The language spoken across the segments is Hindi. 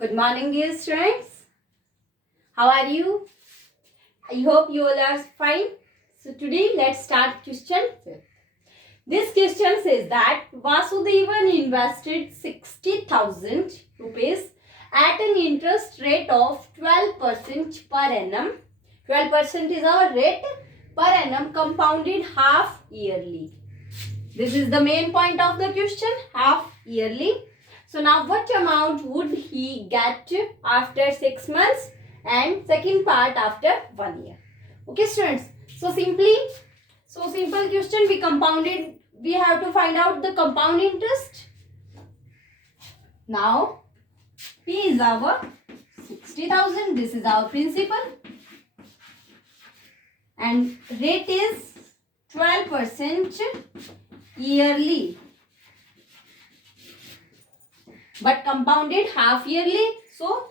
Good morning, dear students. How are you? I hope you all are fine. So today let's start question 5. This question says that Vasudevan invested 60,000 rupees at an interest rate of 12% per annum. 12% is our rate per annum, compounded half yearly. This is the main point of the question, half yearly. So now what amount would he get after 6 months and second part after 1 year? Okay students, so simple question, we have to find out the compound interest. Now P is our 60,000, this is our principal and rate is 12% yearly, but compounded half yearly. So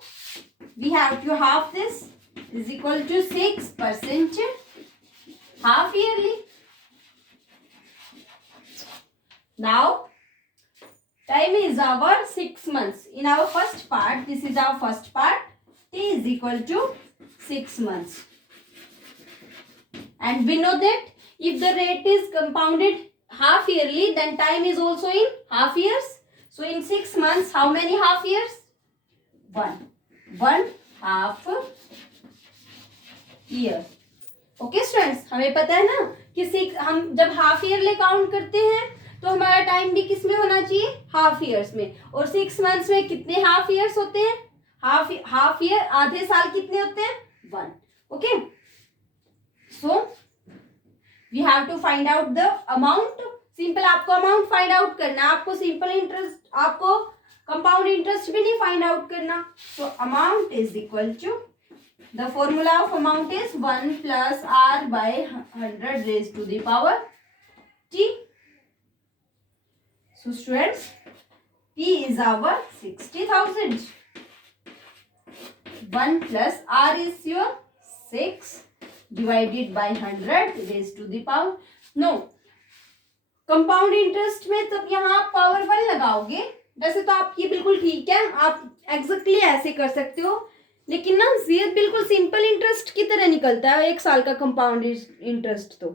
we have to half this is equal to 6% half yearly. Now time is our 6 months. In our first part, this is our first part, T is equal to 6 months. And we know that if the rate is compounded half yearly, then time is also in half years. So in 6 months, how many half years? One half year. Okay students, हमें पता है ना कि हम जब हाफ ईयरली काउंट करते हैं तो हमारा टाइम भी किस में होना चाहिए? हाफ ईयर्स में. और 6 मंथ्स में कितने हाफ ईयर्स होते हैं? हाफ ईयर, आधे साल कितने होते हैं? 1. Okay, so we have to find out the amount. Simple आपको अमाउंट फाइंड आउट करना है, आपको सिंपल इंटरेस्ट, आपको कंपाउंड इंटरेस्ट भी नहीं फाइंड आउट करना. So amount is equal to, the formula of amount is 1 plus r by 100 raised to the power t. So students, P is our 60,000. 1 plus r is your 6 divided by 100 raised to the power. No, compound interest में तब यहाँ आप पावर 1 लगाओगे. वैसे तो आप ये बिल्कुल ठीक है, आप एग्जैक्टली ऐसे कर सकते हो, लेकिन ना ये बिल्कुल सिंपल इंटरेस्ट की तरह निकलता है 1 साल का कंपाउंड इंटरेस्ट. तो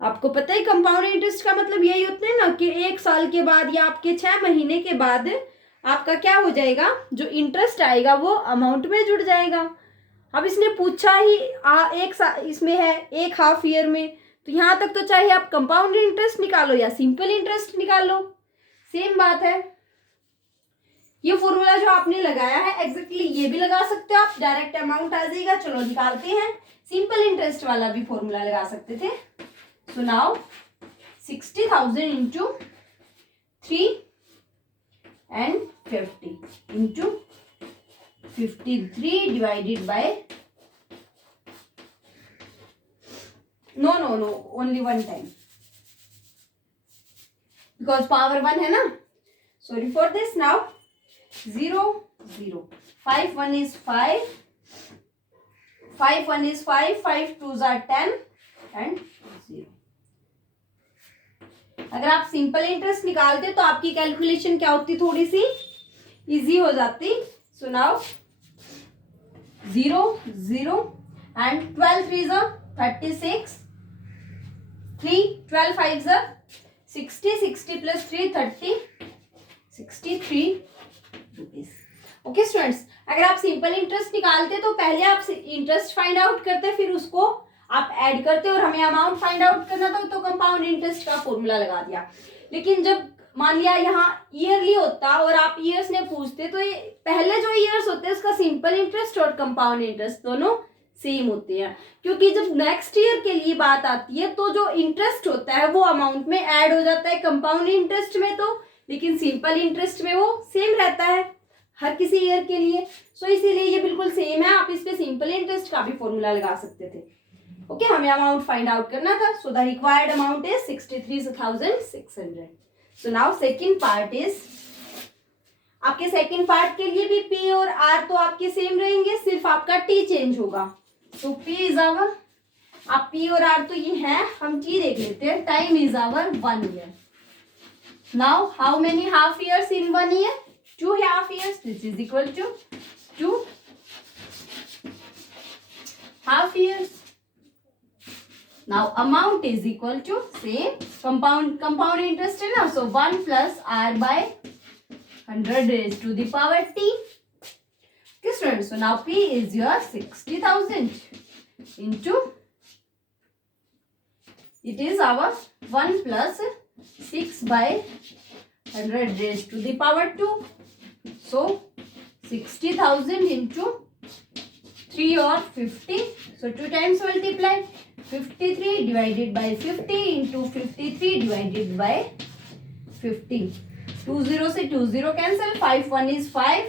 आपको पता है कंपाउंड इंटरेस्ट का मतलब यही होता है ना कि 1 साल के बाद या आपके 6 महीने के बाद आपका क्या हो जाएगा, जो इंटरेस्ट आएगा वो अमाउंट में जुड़ जाएगा. अब इसने पूछा ही एक साल इसमें है, एक हाफ ईयर में, तो यहाँ तक तो चाहे आप कंपाउंड इंटरेस्ट निकालो या सिंपल इंटरेस्ट निकालो, सेम बात है. ये फॉर्मूला जो आपने लगाया है एग्जैक्टली ये भी लगा सकते हो आप, डायरेक्ट अमाउंट आ जाएगा. चलो निकालते हैं. सिंपल इंटरेस्ट वाला भी फॉर्मूला लगा सकते थे. So now 60,000 into 3 and 50 into 53 divided by no only 1 time, because power 1 है ना. Sorry for this. Now 0 0 5 1 is 5, 5 1 is 5, 5 2s are 10 and 0. अगर आप सिंपल इंटरेस्ट निकालते तो आपकी कैलकुलेशन क्या होती, थोड़ी सी इजी हो जाती. So now 0 0 and 12 3s are 36, 3 12 5s are 60, 60 plus 3 30, 63 rupees. Okay students, अगर आप सिंपल इंटरेस्ट निकालते तो पहले आप इंटरेस्ट फाइंड आउट करते, फिर उसको आप ऐड करते, और हमें अमाउंट फाइंड आउट करना था तो कंपाउंड इंटरेस्ट का फॉर्मूला लगा दिया. लेकिन जब मान लिया यहाँ ईयरली होता और आप ईयर्स ने पूछते, तो ये पहले जो ईयर्स होते हैं उसका सिंपल इंटरेस्ट और कंपाउंड इंटरेस्ट दोनों सेम होते हैं, क्योंकि जब नेक्स्ट ईयर के लिए बात आती है तो जो इंटरेस्ट होता है वो अमाउंट में ऐड हो जाता है कंपाउंड इंटरेस्ट में, तो लेकिन सिंपल इंटरेस्ट में वो सेम रहता है हर किसी ईयर के लिए. सो इसीलिए ये बिल्कुल सेम है. आप इस पे सिंपल इंटरेस्ट का भी फॉर्मूला लगा सकते थे. ओके, हमें अमाउंट फाइंड आउट करना था. So the required amount is 63,600. So now second part is, आपके सेकंड पार्ट के लिए भी पी और आर तो आपके सेम रहेंगे, सिर्फ आपका टी चेंज होगा. सो पी इज आवर, आप पी और आर तो ये है, हम टी देख लेते हैं. Time is our 1 year. Now how many half years in 1 year? 2 half years. This is equal to 2 half years. Now amount is equal to same compound interest है ना, so 1 plus r by 100 raised to the power t. Okay students, so now p is your 60,000 into, it is our 1 plus 6 by 100 raised to the power 2. So 60,000 into 3 or 50. So 2 times multiplied. 53 divided by 50 into 53 divided by 50. 2 0 से 2 0 cancel. 5 1 is 5.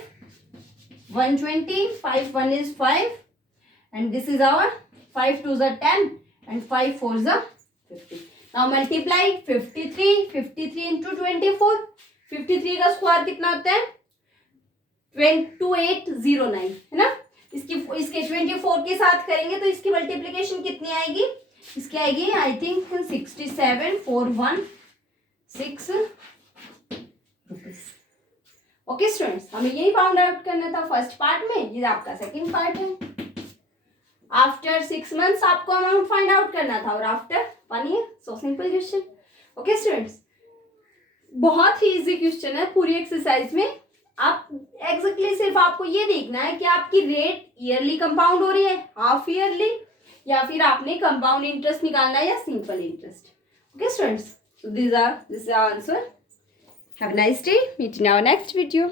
120. 5 1 is 5. And this is our 5 2s are 10 and 5 4s are 50. Now multiply 53. 53 into 24. 53 का स्क्वायर कितना होता है? 2809 है ना. इसके 24 के साथ करेंगे तो इसकी मल्टीप्लिकेशन कितनी आएगी? इसकी आएगी I think 67,416 rupees. Okay students, हमें यही फाउंड आउट करना था फर्स्ट पार्ट में. ये आपका सेकंड पार्ट है. आफ्टर 6 मंथ्स आपको अमाउंट फाइंड आउट करना था और after 1 year. So simple question. Okay students, बहुत ही इजी क्वेश्चन है. पूरी एक्सरसाइज में आप एग्जैक्टली सिर्फ आपको ये देखना है कि आपकी रेट ईयरली कंपाउंड हो रही है, हाफ ईयरली, या फिर आपने कंपाउंड इंटरेस्ट निकालना है या simple interest. Okay students, so this is our answer. Have a nice day. Meet in our next video.